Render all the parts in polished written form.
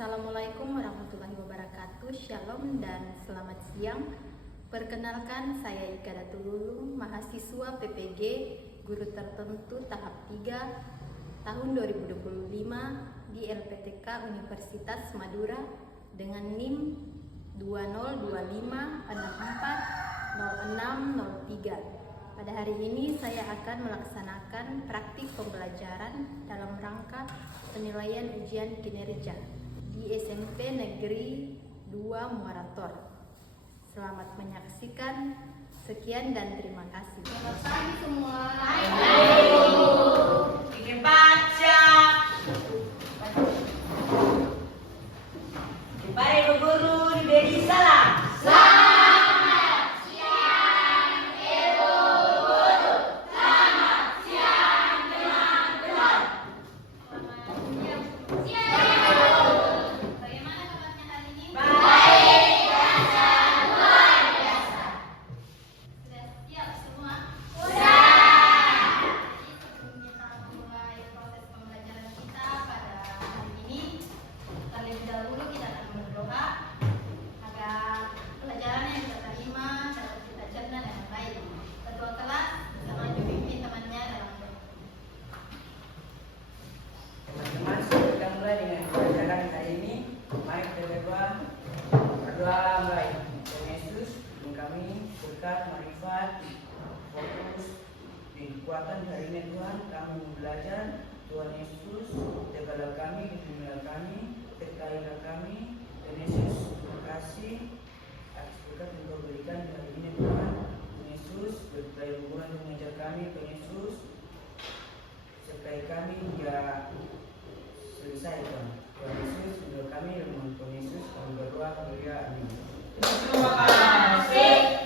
Assalamualaikum warahmatullahi wabarakatuh. Shalom dan selamat siang. Perkenalkan, saya Ika Datul Lulung, mahasiswa PPG Guru Tertentu tahap 3 tahun 2025 di LPTK Universitas Madura dengan NIM 2025640603. Pada hari ini saya akan melaksanakan praktik pembelajaran dalam rangka penilaian ujian kinerja di SMP Negeri 2 Muara Tor. Selamat menyaksikan. Sekian dan terima kasih. Selamat pagi semua. Hai Bu. Bikin baca. Mari Bu Guru diberi salam. Berdoa mulai. Tuhan Yesus, kami berkat marifat, fokus di kekuatan hari ini Tuhan, kami belajar. Tuhan Yesus, jagalah kami, lindungilah kami, berkailah kami. Tuhan Yesus, terima kasih atas berkat yang Kau berikan hari ini Tuhan. Tuhan Yesus, berkait hubungan mengajar kami. Tuhan Yesus, sertai kami hingga selesai Tuhan. Tuhan Yesus, menurut kami, dalam Tuhan Yesus, kami berdoa, haleluya, amin. Terima kasih.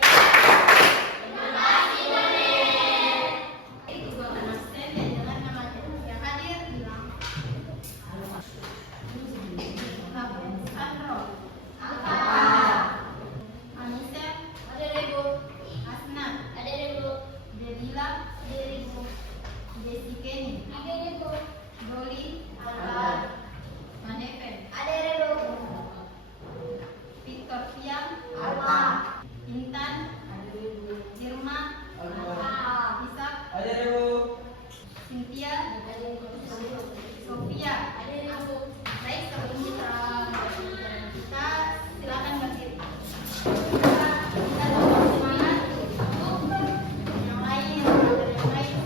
Terima kasih, Nenek. Kedua anak saya dengan namanya yang hadir bilang Sandro, Anissa, ada Ibu, Asna, ada Ibu, Delila, ada Ibu, Jessica, ada Ibu, Doli, ada Maneven, ada Ibu, Victor Fiang, ada Intan, ada Ibu, Irma, ada Isak, Ada Ibu. Cynthia, Sofia, ada Ibu. Baik, sebelum kita pembelajaran kita, silakan bangkit. Kita semangat untuk yang lain, yang lain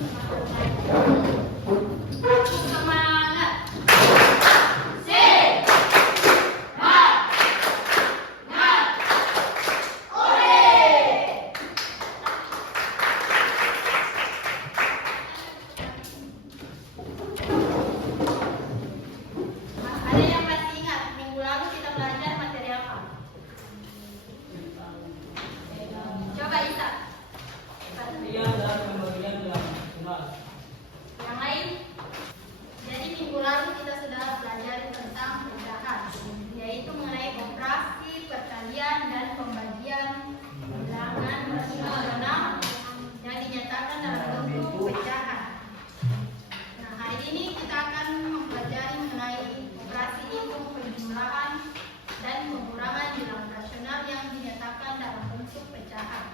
semangat. Ada yang masih ingat minggu lalu kita belajar materi apa? Coba Isa. Dalam pembagian dalam tunas. Yang lain? Jadi minggu lalu kita sudah belajar tentang pencegahan, yaitu mengenai operasi, perkalian, dan pembagian bilangan rasional yang dinyatakan dalam bentuk pecahan. Nah, hari ini kita akan mempelajari mengenai operasi hitung penjumlahan dan pengurangan bilangan rasional yang dinyatakan dalam bentuk pecahan.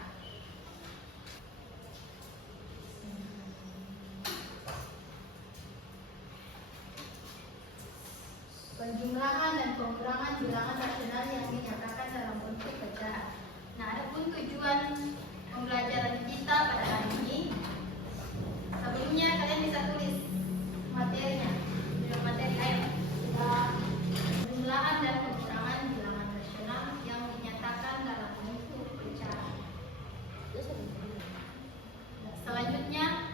Penjumlahan dan pengurangan bilangan rasional yang dinyatakan dalam bentuk pecahan. Nah, adapun tujuan pembelajaran kita pada hari ini, sebelumnya kalian bisa tulis materinya, materi ayo. Penjumlahan dan pengurangan bilangan rasional yang dinyatakan dalam bentuk pecahan. Selanjutnya,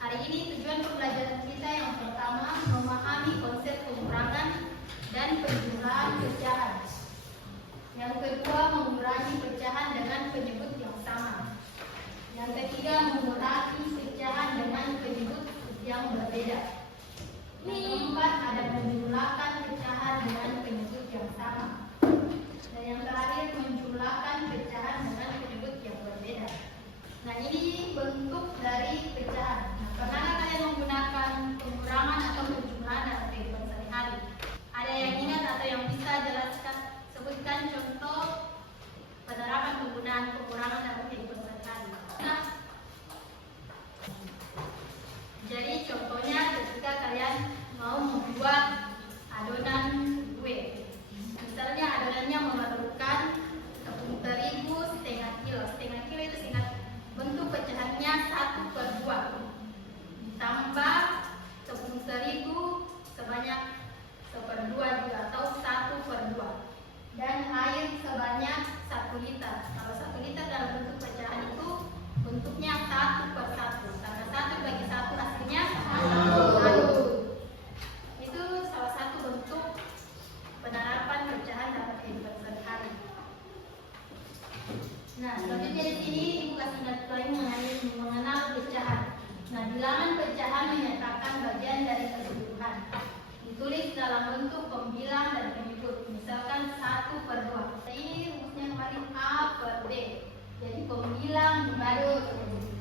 hari ini tujuan pembelajaran kita yang pertama memahami konsep pengurangan dan penjumlahan pecahan. Yang kedua, mengurangi pecahan dengan penyebut yang sama. Yang ketiga, mengurangi pecahan dengan penyebut yang berbeda. Selanjutnya di sini Ibu kasih ingat lagi mengenal pecahan. Nah, bilangan pecahan menyatakan bagian dari keseluruhan. Ditulis dalam bentuk pembilang dan penyebut. Misalkan 1/2. Ini rumusnya kemarin A/B. Jadi pembilang baru penyebut.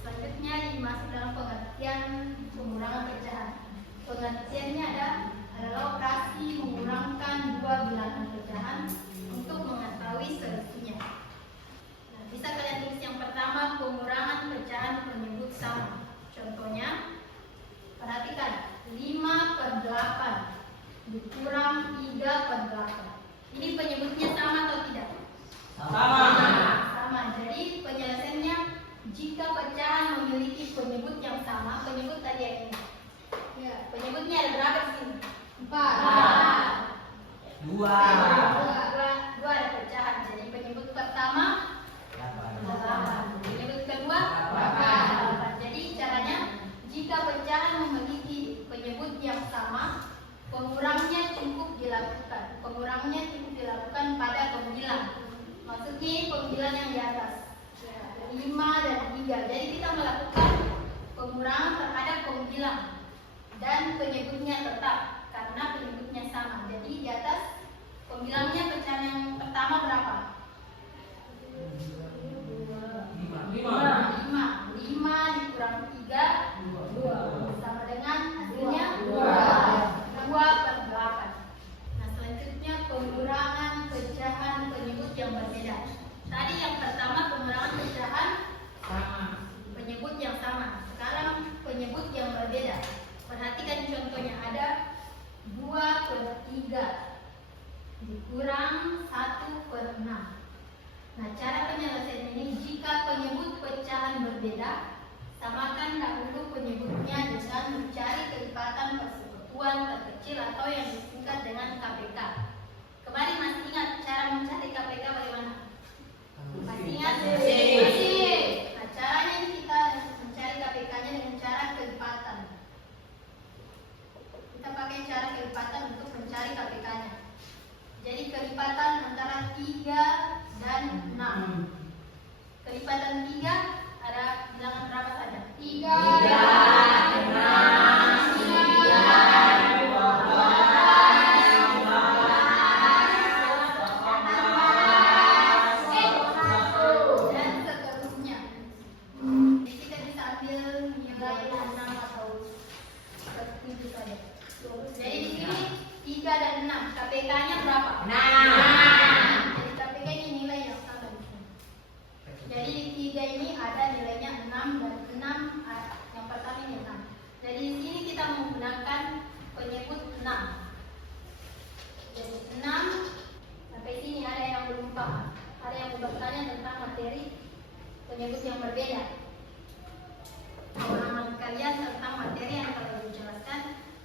Selanjutnya dimasuk dalam pengertian pengurangan pecahan. Pengertiannya adalah operasi mengurangkan dua bilangan pecahan untuk mengetahui selisihnya. Nah, bisa kalian tulis yang pertama pengurangan pecahan penyebut sama. Contohnya, perhatikan 5/8 dikurang 3/8. Ini penyebutnya sama atau tidak? Sama. Jadi penyelesaiannya, jika pecahan memiliki penyebut yang sama, penyebut tadi yang ini. Ya, penyebutnya ada berapa di sini? 4. 2. Dua ada pecahan. Jadi penyebut pertama 8. Penyebut kedua 8. Jadi caranya, jika pecahan memiliki penyebut yang sama, pengurangnya cukup dilakukan. Pengurangnya cukup dilakukan pada pembilang. Maksudnya pembilang yang di atas 5 dan 3. Jadi kita melakukan pengurangan terhadap pembilang dan penyebutnya tetap karena penyebutnya sama. Jadi di atas pembilangnya pecahan yang pertama berapa? 5 dikurang 3 sama dengan hasilnya 2/8. Nah, selanjutnya pengurangan pecahan penyebut yang berbeda. Tadi yang pertama pengurangan pecahan penyebut yang sama. Sekarang penyebut yang berbeda. Perhatikan contohnya, ada 2/3 dikurang 1/6. Nah, cara penyelesaian ini, jika penyebut pecahan berbeda, samakan dahulu penyebutnya dengan mencari kelipatan persekutuan terkecil atau yang disingkat dengan KPK. Kemarin masih ingat cara mencari KPK bagaimana? Masih ingat? Masih. Nah, caranya ini kita mencari KPK-nya dengan cara kelipatan. Kita pakai cara kelipatan untuk mencari KPK-nya. Jadi kelipatan antara 3 dan 6. Kelipatan 3 ada bilangan berapa saja? 3, 6, 9, 12, dan seterusnya. Jadi kita bisa ambil nilai 6 atau 7 saja. Jadi di sini 3 dan 6. KPK-nya berapa? 6. Jadi KPK ini nilai yang sama di sini. Jadi di 3 ini ada nilainya 6 dan 6 yang pertama ini 6. Jadi di sini kita menggunakan penyebut 6. Jadi 6 sampai sini ada yang belum paham. Ada yang mau bertanya tentang materi penyebut yang berbeda. Pemahaman kalian tentang materi yang telah dijelaskan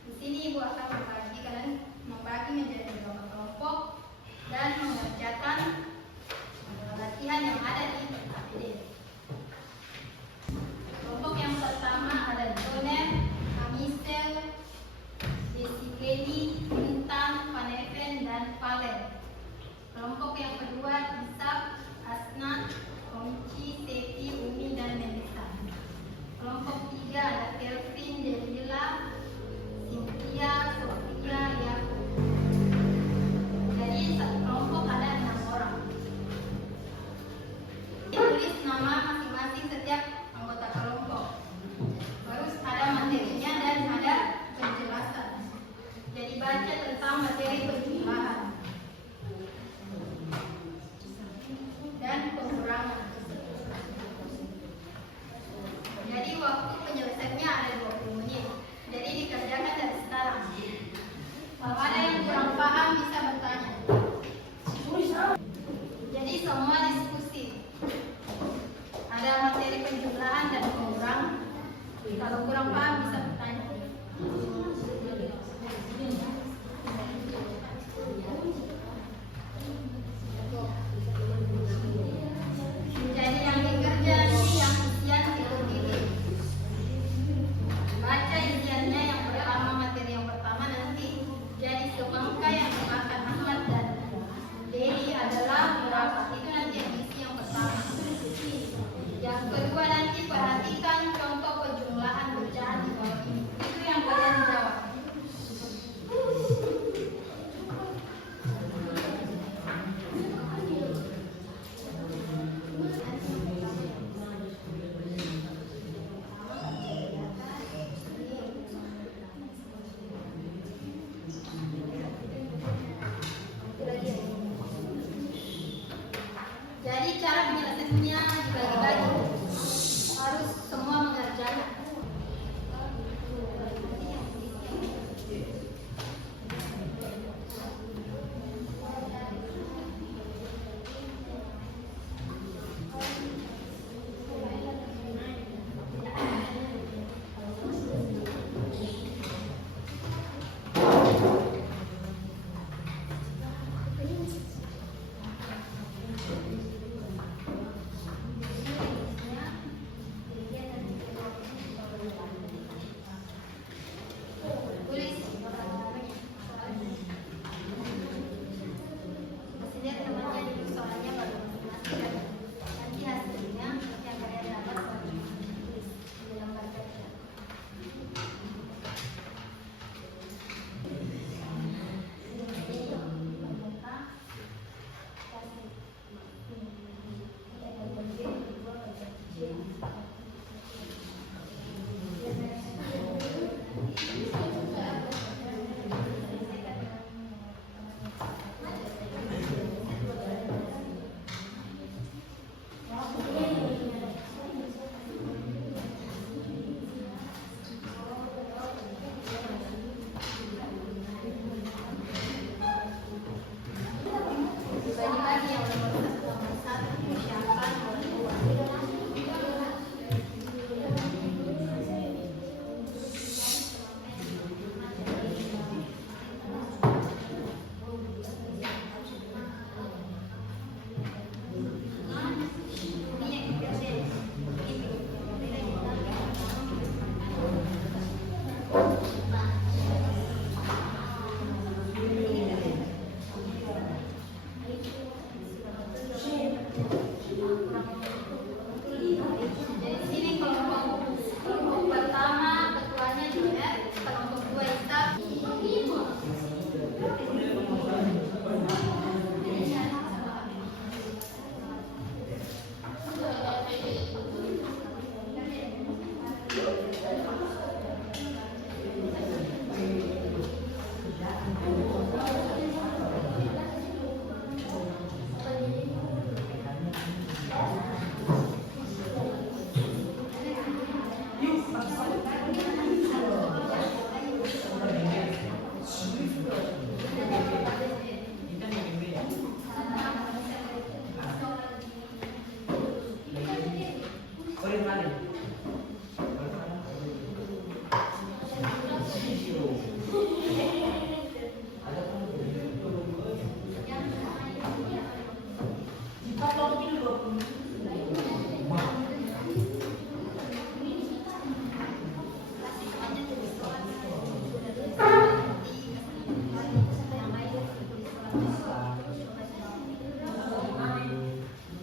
di sini, Ibu akan membagi menjadi beberapa kelompok dan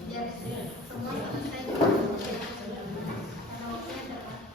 Biar semua selesai. Karena waktunya terbatas.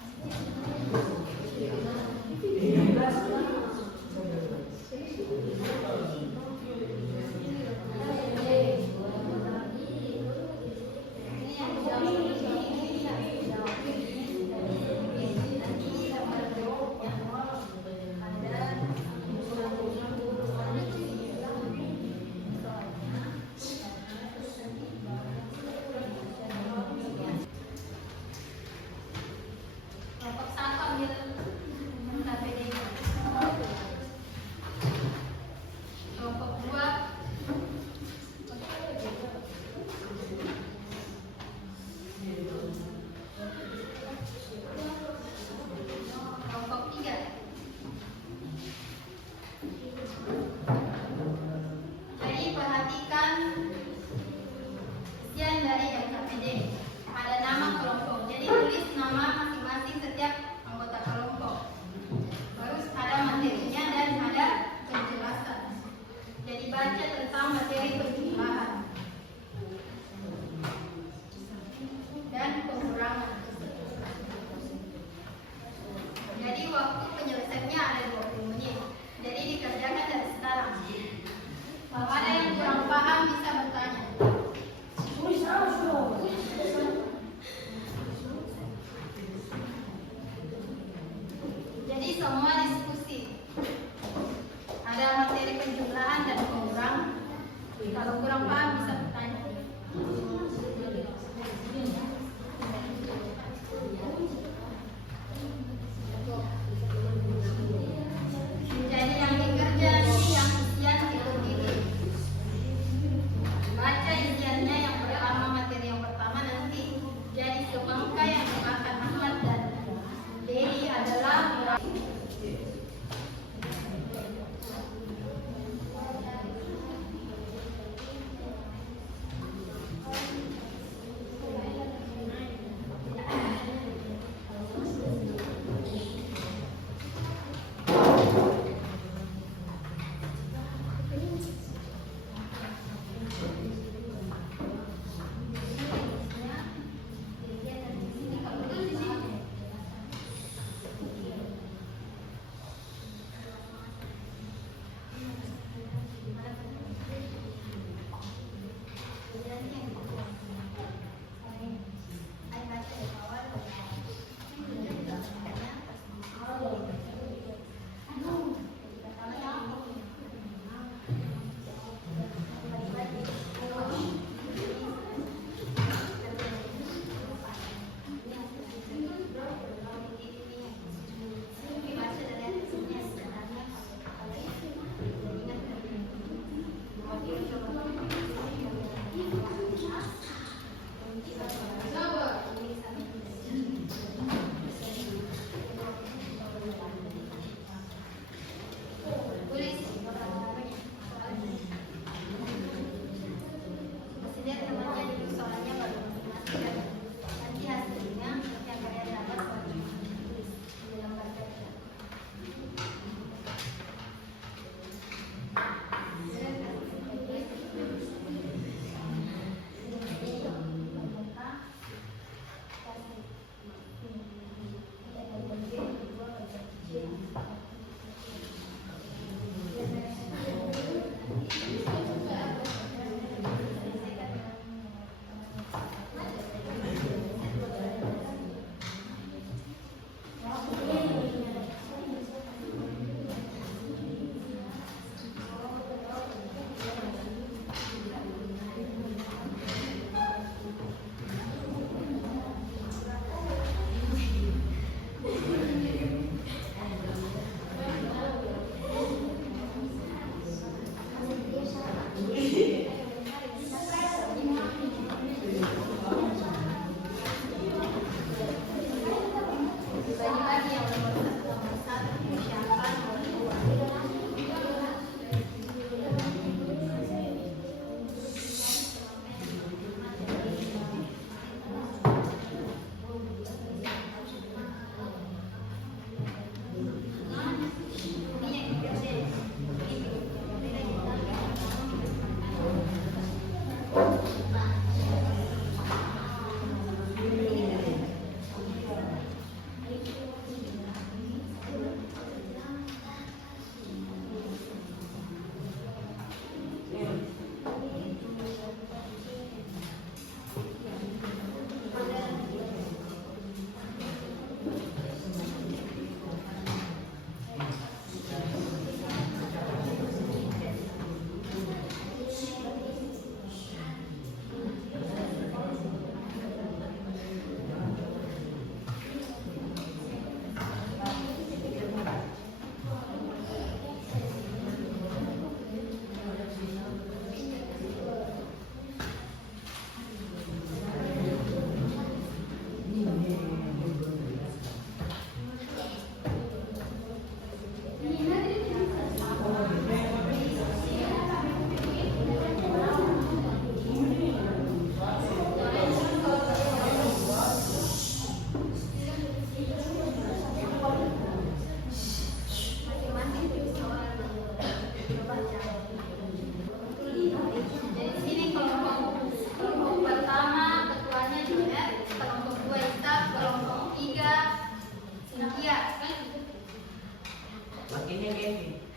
Ayo dikerja.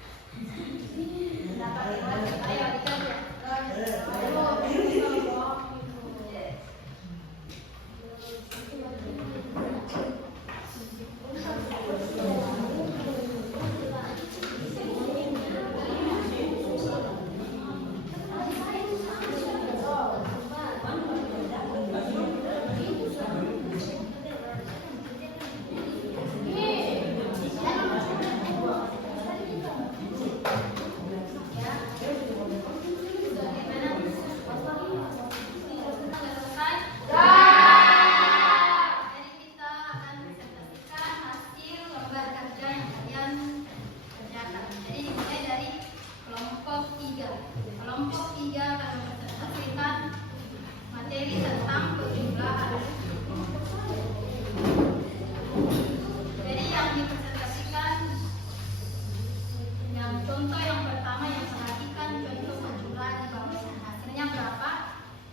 Contoh yang pertama yang perhatikan contoh penjumlahan di bawah hasilnya berapa.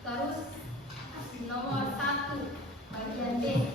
Terus nomor 1 bagian B.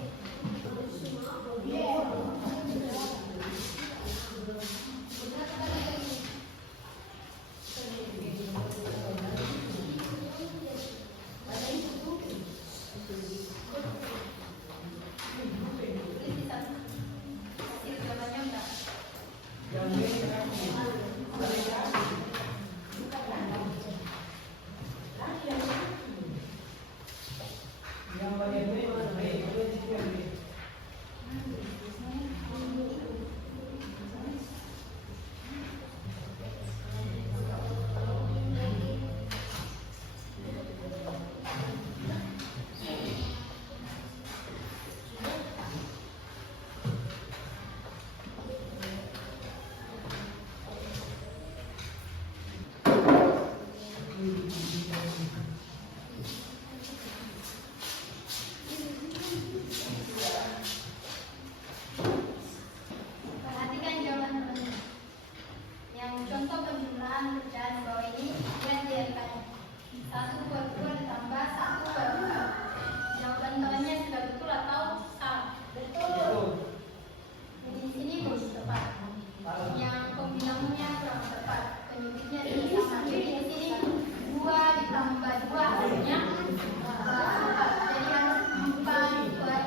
Perhatikan jawaban teman-teman. Yang contoh penjumlahan pecahan di bawah ini yang diajarkan 1/2 ditambah 1/4. Jawaban temannya sudah betul atau salah? Betul. Jadi di sini belum tepat. Yang pembilangnya kurang tepat. Penyebutnya tidak sama. Jadi di sini 2 ditambah 2 hasilnya 4. Jadi harus 4/4.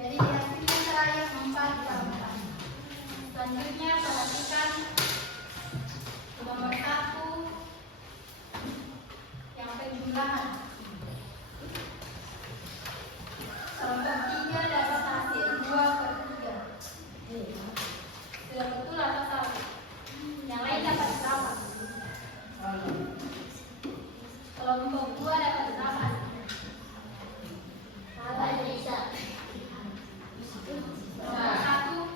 Jadi di hasilnya terakhir 4/4. Selanjutnya perhatikan nomor 1 yang penjumlahan. Kelompok 3 dapat hasil 2/3. Sudah betul atau salah? Yang lain dapat berapa? Kelompok 2 dapat berapa? Salah, bisa. Nomor 1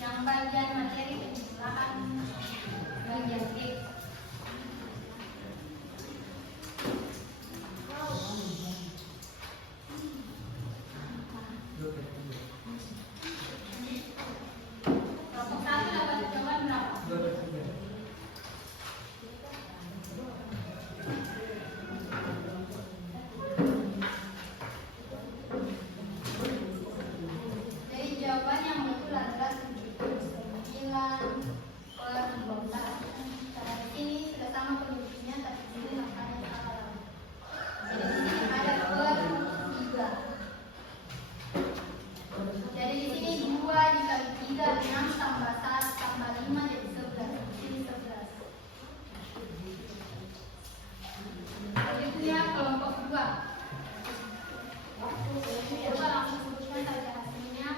yang bagian materi penjumlahan bagian B. Kelompok 1 dapat jawaban berapa? Jadi jawaban yang betul adalah 9/12. Karena di sini sudah sama penyebutnya, tapi di sini makanya salah. Jadi di sini ada per 3. Jadi di sini 2 dikali 3 6 tambah 1 tambah 5 jadi 11. Di sini 11. Selanjutnya kelompok 2. Coba langsung sebutkan saja hasilnya.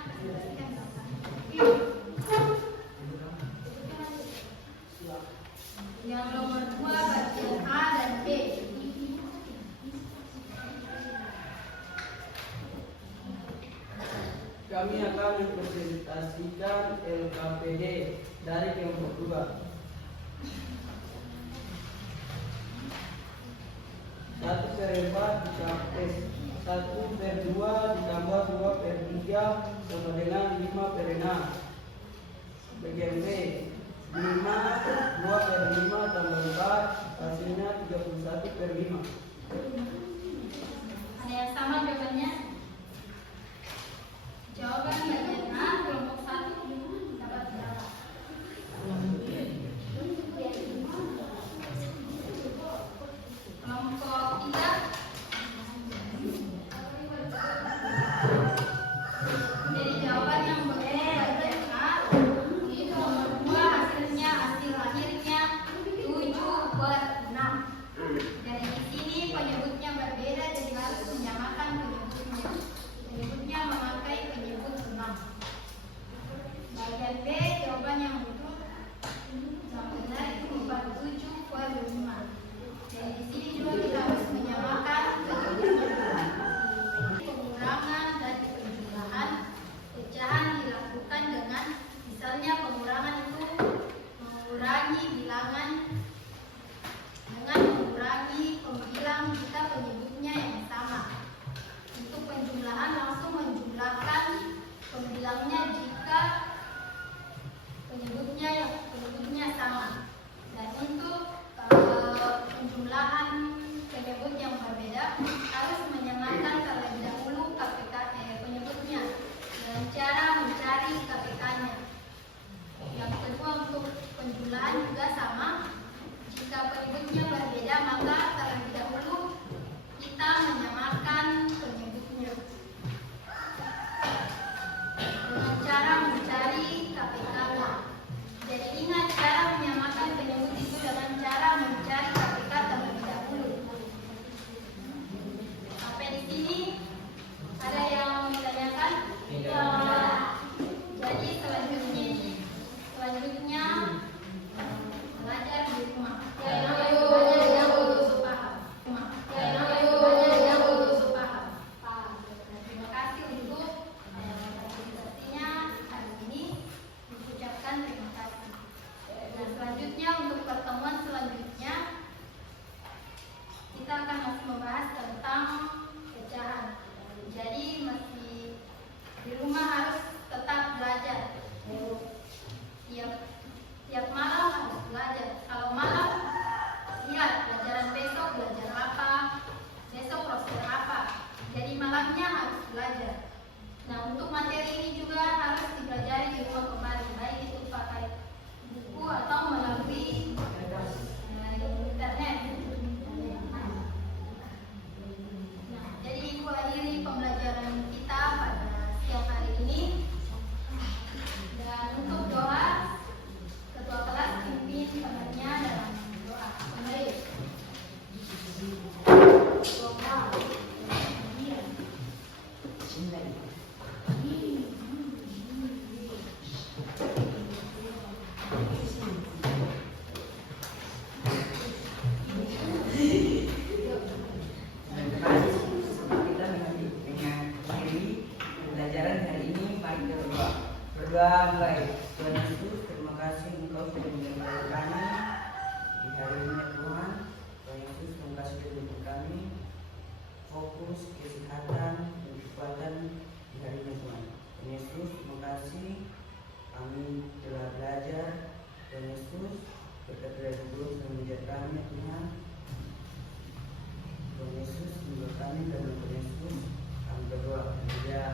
Yang nomor 2 bagian A dan B. Kami akan mempresentasikan LKPD dari kelompok 2. 1/4 ditambah 1/2 ditambah 2/3 sama dengan 5/6. Bagian B 5 2/5 tambah 4 hasilnya 31/5. Ada yang sama jawabannya? Jawaban bagian A kelompok 1 dapat berapa? Kelompok 3. Jadi jawaban yang bagian A itu nomor 2 hasil akhirnya 7/6. Dari sini penyebutnya berbeda, jadi harus menyamakan penyebutnya. Penyebutnya memakai penyebut 6. Bagian B jawaban yang betul yang benar itu 47/5. Jadi di sini juga kita harus menyamakan penyebutnya. Pengurangan dan penjumlahan, pecahan dilakukan dengan misalnya pengurangan itu mengurangi bilangan dengan mengurangi pembilang jika penyebutnya yang sama. Untuk penjumlahan langsung menjumlahkan pembilangnya jika penyebutnya sama. Dan untuk penjumlahan penyebut yang berbeda harus menyamakan terlebih dahulu penyebutnya dengan cara mencari KPK-nya. Yang kedua untuk penjumlahan juga sama. Jika penyebutnya berbeda maka terlebih dahulu kita menyamakan penyebutnya dengan cara mencari KPK-nya. Jadi ingat cara menyamakan penyebut itu dengan cara mencari KPK terlebih dahulu. Sampai di sini ada yang mau ditanyakan? Tidak. Jadi selanjutnya belajar di rumah. Terima kasih untuk partisipasinya hari ini. Diucapkan terima kasih. Dan selanjutnya untuk pertemuan selanjutnya kita akan masih membahas tentang pecahan. Jadi masih di rumah harus tetap belajar. Tiap malam harus belajar. Kalau malam lihat pelajaran besok belajar apa, besok prospek apa. Jadi malamnya harus belajar. Nah untuk materi ini juga harus dipelajari di rumah kembali, baik itu pakai buku atau melalui internet. Nah, jadi itu akhiri pembelajaran kita pada siang hari ini. Dan untuk doa, ketua kelas pimpin temannya dalam doa. Kembali. Doa. Kita mengakhiri pembelajaran hari ini. Mari kita berdoa mulai. Tuhan Yesus, terima kasih Engkau sudah menyertai kami di hari ini ya Tuhan. Tuhan Yesus, terima kasih sudah memberi kami fokus, kesehatan, dan kekuatan di hari ini Tuhan. Tuhan Yesus, terima kasih kami telah belajar. Tuhan Yesus, berkati Tuhan dan menjaga kami ya Tuhan. Tuhan Yesus, menurut kami dan Tuhan Yesus, kami berdoa. Haleluya.